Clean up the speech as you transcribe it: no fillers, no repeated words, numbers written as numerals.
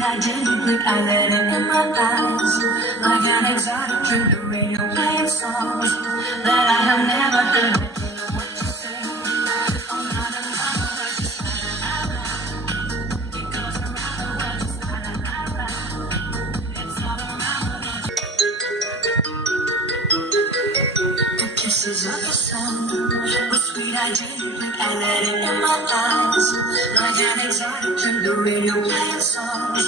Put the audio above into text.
sweet, I didn't blink, I let it in my eyes. Like an exotic drink, the radio playing songs that I have never heard. What you say? Oh, not another word, just la la la. It goes around the world, just la la la. It's all around the world. The kisses of the sun were sweet, I didn't blink, I let it in my eyes. Like an exotic drink, the radio playing songs